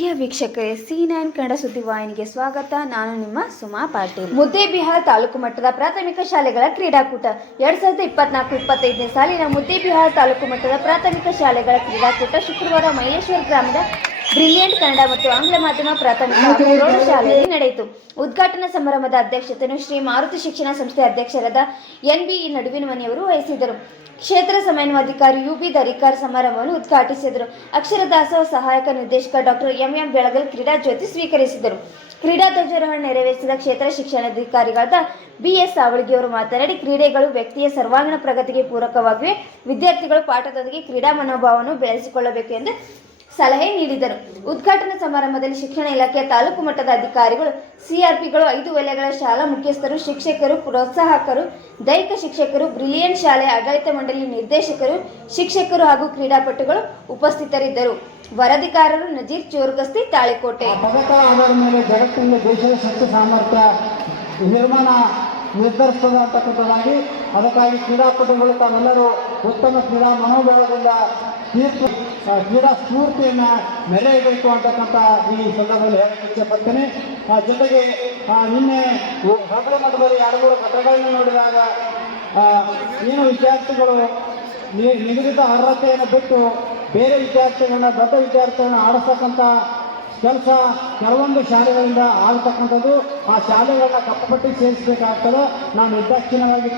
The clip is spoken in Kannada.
ಪ್ರಿಯ ವೀಕ್ಷಕರೇ, C9 ಕನ್ನಡ ಸುದ್ದಿವಾಹಿನಿಗೆ ಸ್ವಾಗತ. ನಾನು ನಿಮ್ಮ ಸುಮಾ ಪಾಟೀಲ್. ಮುದ್ದೇಬಿಹಾಳ ತಾಲೂಕು ಮಟ್ಟದ ಪ್ರಾಥಮಿಕ ಶಾಲೆಗಳ ಕ್ರೀಡಾಕೂಟ 2024-25ನೇ ಸಾಲಿನ ಮುದ್ದೇಬಿಹಾಳ ತಾಲೂಕು ಮಟ್ಟದ ಪ್ರಾಥಮಿಕ ಶಾಲೆಗಳ ಕ್ರೀಡಾಕೂಟ ಶುಕ್ರವಾರ ಮೈಲೇಶ್ವರ ಗ್ರಾಮದ ಬ್ರಿಲಿಯಂಟ್ ಕನ್ನಡ ಮತ್ತು ಆಂಗ್ಲ ಮಾಧ್ಯಮ ಪ್ರಾಥಮಿಕ ಹಾಗೂ ಪ್ರೌಢಶಾಲೆಯಲ್ಲಿ ನಡೆಯಿತು. ಉದ್ಘಾಟನಾ ಸಮಾರಂಭದ ಅಧ್ಯಕ್ಷತೆಯನ್ನು ಶ್ರೀ ಮಾರುತಿ ಶಿಕ್ಷಣ ಸಂಸ್ಥೆ ಅಧ್ಯಕ್ಷರಾದ NB ನಡುವಿನಮನಿಯವರು ವಹಿಸಿದರು. ಕ್ಷೇತ್ರ ಸಮನ್ವಯಾಧಿಕಾರಿ UB ದರಿಕಾರ್ ಸಮಾರಂಭವನ್ನು ಉದ್ಘಾಟಿಸಿದರು. ಅಕ್ಷರ ದಾಸೋಹ ಸಹಾಯಕ ನಿರ್ದೇಶಕ ಡಾಕ್ಟರ್ MM ಬೆಳಗಲ್ ಕ್ರೀಡಾ ಜ್ಯೋತಿ ಸ್ವೀಕರಿಸಿದರು. ಕ್ರೀಡಾ ಧ್ವಜಾರೋಹಣ ನೆರವೇರಿಸಿದ ಕ್ಷೇತ್ರ ಶಿಕ್ಷಣಾಧಿಕಾರಿಗಳಾದ BS ಸಾವಳಗಿಯವರು ಮಾತನಾಡಿ, ಕ್ರೀಡೆಗಳು ವ್ಯಕ್ತಿಯ ಸರ್ವಾಂಗೀಣ ಪ್ರಗತಿಗೆ ಪೂರಕವಾಗಿವೆ. ವಿದ್ಯಾರ್ಥಿಗಳು ಪಾಠದೊಂದಿಗೆ ಕ್ರೀಡಾ ಮನೋಭಾವವನ್ನು ಬೆಳೆಸಿಕೊಳ್ಳಬೇಕು ಎಂದು ಸಲಹೆ ನೀಡಿದರು. ಉದ್ಘಾಟನಾ ಸಮಾರಂಭದಲ್ಲಿ ಶಿಕ್ಷಣ ಇಲಾಖೆಯ ತಾಲೂಕು ಮಟ್ಟದ ಅಧಿಕಾರಿಗಳು, CRPಗಳು, 5 ವಲಯಗಳ ಶಾಲಾ ಮುಖ್ಯಸ್ಥರು, ಶಿಕ್ಷಕರು, ಪ್ರೋತ್ಸಾಹಕರು, ದೈಹಿಕ ಶಿಕ್ಷಕರು, ಬ್ರಿಲಿಯಂಟ್ ಶಾಲೆಯ ಆಡಳಿತ ಮಂಡಳಿ ನಿರ್ದೇಶಕರು, ಶಿಕ್ಷಕರು ಹಾಗೂ ಕ್ರೀಡಾಪಟುಗಳು ಉಪಸ್ಥಿತರಿದ್ದರು. ವರದಿಗಾರರು ನಜೀರ್ ಚೋರ್ಗಸ್ತಿ, ತಾಳಿಕೋಟೆ. ಜಗತ್ತಿನ ದೇಶದ ಶಕ್ತಿ ಸಾಮರ್ಥ್ಯ ನಿರ್ಮಾಣ ನಿರ್ಧರಿಸ್ತದೆ ಅಂತಕ್ಕಂಥದ್ದಾಗಿ, ಅದಕ್ಕಾಗಿ ಕ್ರೀಡಾಪಟುಗಳು ತಾವೆಲ್ಲರೂ ಉತ್ತಮ ಕ್ರೀಡಾ ಮನೋಭಾವದಿಂದ ಕ್ರೀಡಾ ಸ್ಫೂರ್ತಿಯನ್ನು ಮೆರೆಯಬೇಕು ಅಂತಕ್ಕಂಥ ಈ ಸಂದರ್ಭದಲ್ಲಿ ಹೇಳಕ್ಕೆ ಇಚ್ಛೆಪಡ್ತೇನೆ. ಜೊತೆಗೆ ನಿನ್ನೆ ಹಗಲು ಮಟ್ಟದಲ್ಲಿ 2-3 ಘಟನೆಗಳನ್ನು ನೋಡಿದಾಗ ಏನು ವಿದ್ಯಾರ್ಥಿಗಳು ನಿಗದಿತ ಅರ್ಹತೆಯನ್ನು ಬಿಟ್ಟು ಬೇರೆ ವಿದ್ಯಾರ್ಥಿಗಳನ್ನ, ದೊಡ್ಡ ವಿದ್ಯಾರ್ಥಿಗಳನ್ನ ಆಡಿಸ್ತಕ್ಕಂಥ ಕೆಲಸ ಕೆಲವೊಂದು ಶಾಲೆಗಳಿಂದ ಆಗ್ತಕ್ಕಂಥದ್ದು. ಆ ಶಾಲೆಗಳನ್ನ ಕಪ್ಪಪಟ್ಟಿ ಸೇರಿಸಬೇಕಾಗ್ತದೆ. ನಾವು ನಿರ್ದಾಕ್ಷಿಣ್ಯವಾಗಿ